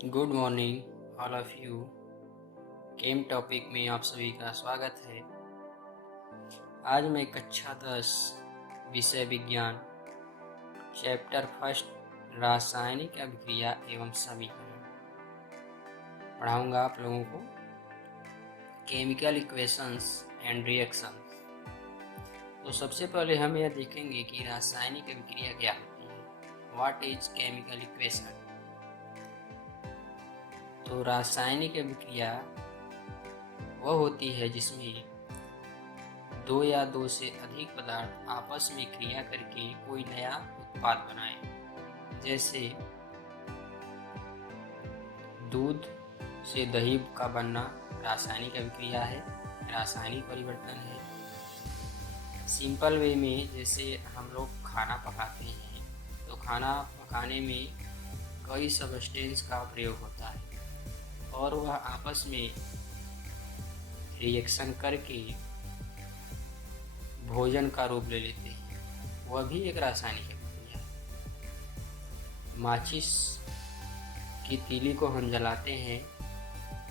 Good morning all of you. Came topic में आप सभी का स्वागत है। आज मैं कक्षा 10 विषय विज्ञान चैप्टर फर्स्ट रासायनिक अभिक्रिया एवं समीकरण पढ़ाऊंगा आप लोगों को। Chemical equations and reactions. तो सबसे पहले हम यह देखेंगे कि रासायनिक अभिक्रिया क्या होती है। What is chemical equation. तो रासायनिक अभिक्रिया वह होती है जिसमें दो या दो से अधिक पदार्थ आपस में क्रिया करके कोई नया उत्पाद बनाए। जैसे दूध से दही का बनना रासायनिक अभिक्रिया है, रासायनिक परिवर्तन है। सिंपल वे में जैसे हम लोग खाना पकाते हैं तो खाना पकाने में कई सबस्टेंस का प्रयोग होता है और वह आपस में रिएक्शन करके भोजन का रूप ले लेते हैं, वह भी एक रासायनिक अभिक्रिया है। माचिस की तीली को हम जलाते हैं,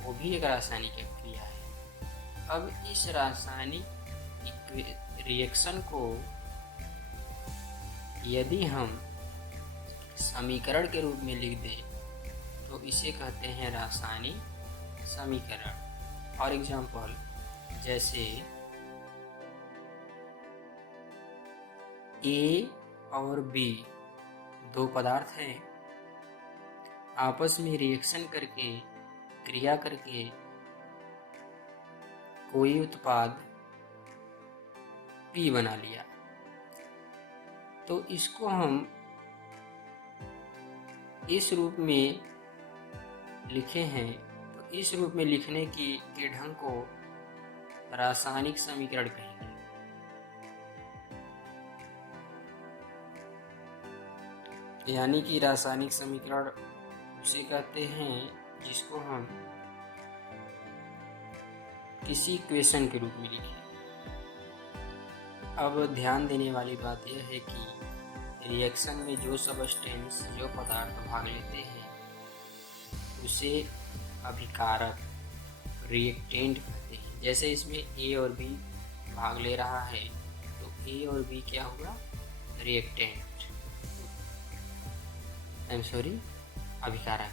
वो भी एक रासायनिक अभिक्रिया है। अब इस रासायनिक रिएक्शन को यदि हम समीकरण के रूप में लिख दें तो इसे कहते हैं रासायनिक समीकरण। फॉर एग्जाम्पल, जैसे ए और बी दो पदार्थ हैं, आपस में रिएक्शन करके क्रिया करके कोई उत्पाद पी बना लिया, तो इसको हम इस रूप में लिखे हैं। तो इस रूप में लिखने के ढंग को रासायनिक समीकरण कहेंगे। यानी कि रासायनिक समीकरण उसे कहते हैं जिसको हम किसी इक्वेशन के रूप में लिखें। अब ध्यान देने वाली बात यह है कि रिएक्शन में जो सबस्टेंस जो पदार्थ भाग लेते हैं उसे अभिकारक रिएक्टेंट कहते हैं। जैसे इसमें ए और बी भाग ले रहा है तो ए और बी क्या हुआ, रिएक्टेंट, अभिकारक।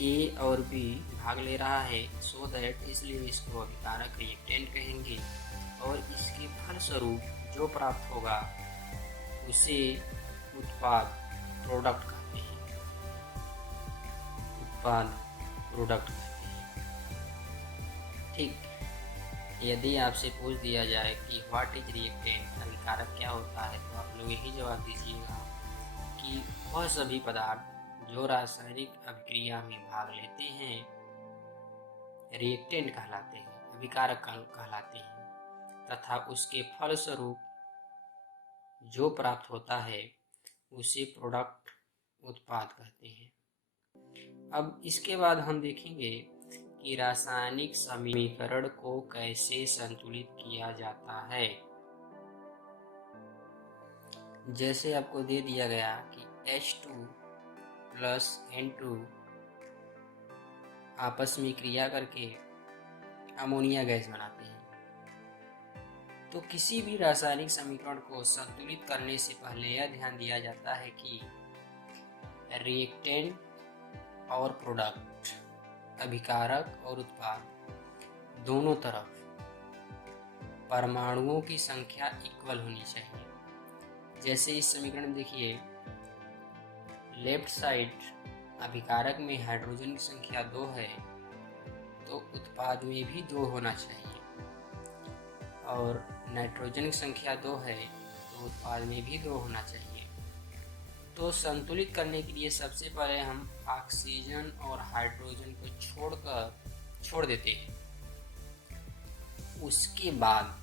ए और बी भाग ले रहा है सो दैट, इसलिए इसको अभिकारक रिएक्टेंट कहेंगे। और इसके फलस्वरूप जो प्राप्त होगा उसे उत्पाद प्रोडक्ट कहते हैं। उत्पाद प्रोडक्ट कहते हैं। ठीक, यदि आपसे पूछ दिया जाए कि व्हाट इज रिएक्टेंट, अभिकारक क्या होता है, तो आप लोग यही जवाब दीजिएगा कि वह सभी पदार्थ जो रासायनिक अभिक्रिया में भाग लेते हैं रिएक्टेंट कहलाते हैं, अभिकारक कहलाते हैं, तथा उसके फलस्वरूप जो प्राप्त होता है उसे प्रोडक्ट उत्पाद कहते हैं। अब इसके बाद हम देखेंगे कि रासायनिक समीकरण को कैसे संतुलित किया जाता है। जैसे आपको दे दिया गया कि H2 प्लस N2 आपस में क्रिया करके अमोनिया गैस बनाते हैं। तो किसी भी रासायनिक समीकरण को संतुलित करने से पहले यह ध्यान दिया जाता है कि रिएक्टेंट और प्रोडक्ट, अभिकारक और उत्पाद, दोनों तरफ परमाणुओं की संख्या इक्वल होनी चाहिए। जैसे इस समीकरण में देखिए, लेफ्ट साइड अभिकारक में हाइड्रोजन की संख्या 2 है तो उत्पाद में भी 2 होना चाहिए, और नाइट्रोजन की संख्या 2 है तो उत्पाद में भी 2 होना चाहिए। तो संतुलित करने के लिए सबसे पहले हम ऑक्सीजन और हाइड्रोजन को छोड़ देते हैं। उसके बाद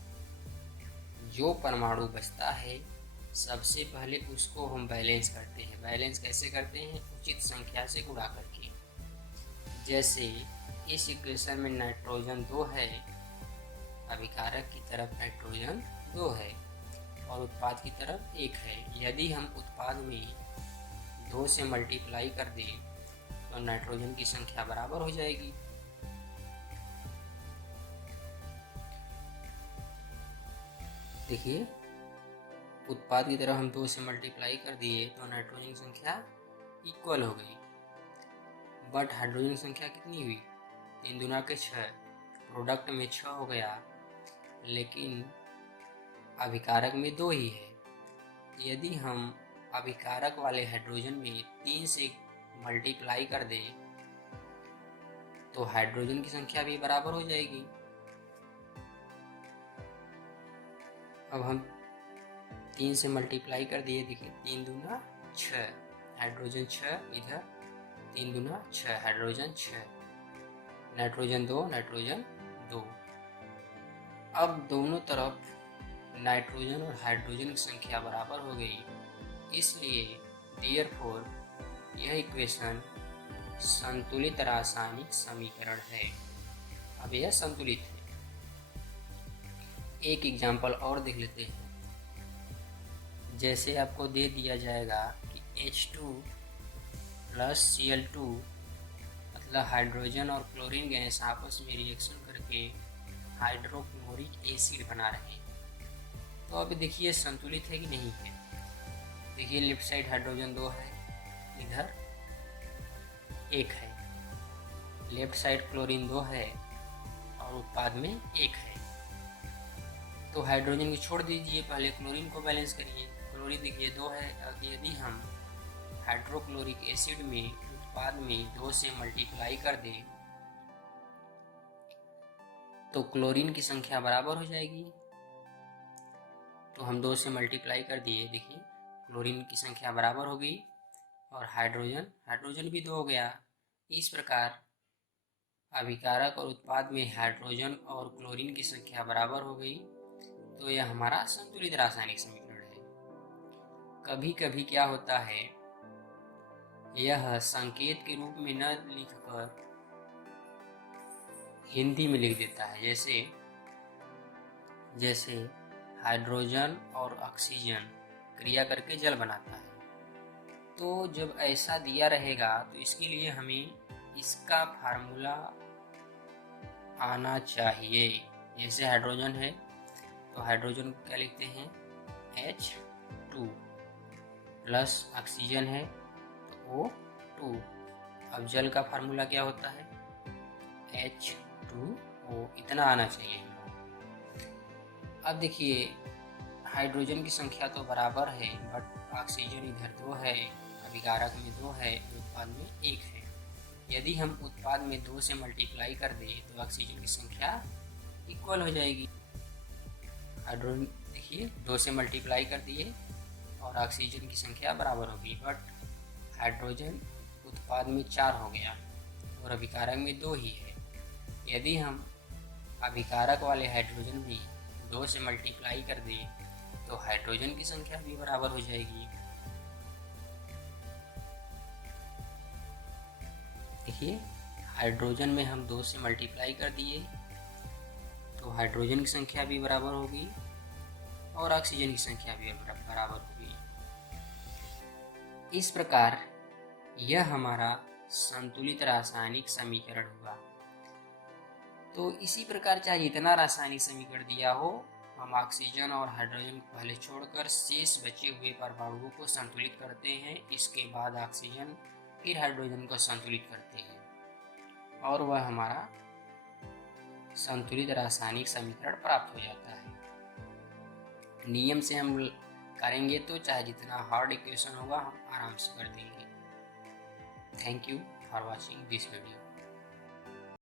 जो परमाणु बचता है सबसे पहले उसको हम बैलेंस करते हैं। बैलेंस कैसे करते हैं, उचित संख्या से गुणा करके। जैसे इस इक्वेशन में नाइट्रोजन 2 है, अभिकारक की तरफ नाइट्रोजन 2 है और उत्पाद की तरफ 1 है। यदि हम उत्पाद में 2 से मल्टीप्लाई कर दे तो नाइट्रोजन की संख्या बराबर हो जाएगी। देखिए, उत्पाद की तरफ हम 2 से मल्टीप्लाई कर दिए तो नाइट्रोजन की संख्या इक्वल हो गई, बट हाइड्रोजन की संख्या कितनी हुई? 3 दूना के 6, प्रोडक्ट में 6 हो गया, लेकिन अभिकारक में 2 ही है। यदि हम अभिकारक वाले हाइड्रोजन में 3 से मल्टीप्लाई कर दें तो हाइड्रोजन की संख्या भी बराबर हो जाएगी। अब हम 3 से मल्टीप्लाई कर दिए, देखिए 3 दूना 6, हाइड्रोजन 6, इधर 3 दूना 6, हाइड्रोजन 6, नाइट्रोजन 2, नाइट्रोजन 2। अब दोनों तरफ नाइट्रोजन और हाइड्रोजन की संख्या बराबर हो गई, इसलिए देयरफॉर यह इक्वेशन संतुलित रासायनिक समीकरण है। अब यह संतुलित है। एक एग्जाम्पल और देख लेते हैं। जैसे आपको दे दिया जाएगा कि H2 प्लस Cl2 मतलब हाइड्रोजन और क्लोरीन गैस आपस में रिएक्शन करके हाइड्रोक्लोरिक एसिड बना रहे हैं, तो अभी देखिए संतुलित है कि नहीं है। देखिए लेफ्ट साइड हाइड्रोजन 2 है, इधर 1 है, लेफ्ट साइड क्लोरीन 2 है और उत्पाद में 1 है। तो हाइड्रोजन को छोड़ दीजिए, पहले क्लोरीन को बैलेंस करिए। क्लोरीन देखिए 2 है, यदि हम हाइड्रोक्लोरिक एसिड में उत्पाद में 2 से मल्टीप्लाई कर दें तो क्लोरीन की संख्या बराबर हो जाएगी। तो हम 2 से मल्टीप्लाई कर दिए, देखिए क्लोरीन की संख्या बराबर हो गई और हाइड्रोजन भी 2 हो गया। इस प्रकार अभिकारक और उत्पाद में हाइड्रोजन और क्लोरीन की संख्या बराबर हो गई, तो यह हमारा संतुलित रासायनिक समीकरण है। कभी कभी क्या होता है, यह संकेत के रूप में न लिखकर हिंदी में लिख देता है, जैसे हाइड्रोजन और ऑक्सीजन क्रिया करके जल बनाता है। तो जब ऐसा दिया रहेगा तो इसके लिए हमें इसका फार्मूला आना चाहिए। जैसे हाइड्रोजन है तो हाइड्रोजन को क्या लिखते हैं, H2 प्लस ऑक्सीजन है तो O2। अब जल का फार्मूला क्या होता है, H2O। इतना आना चाहिए। अब देखिए हाइड्रोजन की संख्या तो बराबर है, बट ऑक्सीजन इधर 2 है, अभिकारक में 2 है, उत्पाद में 1 है। यदि हम उत्पाद में 2 से मल्टीप्लाई कर दें तो ऑक्सीजन की संख्या इक्वल हो जाएगी। हाइड्रोजन देखिए 2 से मल्टीप्लाई कर दिए और ऑक्सीजन की संख्या बराबर होगी, बट हाइड्रोजन उत्पाद में 4 हो गया और अभिकारक में 2 ही है। यदि हम अभिकारक वाले हाइड्रोजन में 2 से मल्टीप्लाई कर दें तो हाइड्रोजन की संख्या भी बराबर हो जाएगी। देखिए हाइड्रोजन में हम 2 से मल्टीप्लाई कर दिए तो हाइड्रोजन की संख्या भी बराबर होगी और ऑक्सीजन की संख्या भी बराबर होगी। इस प्रकार यह हमारा संतुलित रासायनिक समीकरण हुआ। तो इसी प्रकार चाहे जितना रासायनिक समीकरण दिया हो, हम ऑक्सीजन और हाइड्रोजन को पहले छोड़कर शेष बचे हुए परमाणुओं को संतुलित करते हैं। इसके बाद ऑक्सीजन फिर हाइड्रोजन को संतुलित करते हैं और वह हमारा संतुलित रासायनिक समीकरण प्राप्त हो जाता है। नियम से हम करेंगे तो चाहे जितना हार्ड इक्वेशन होगा हम आराम से कर देंगे। Thank you for watching this video.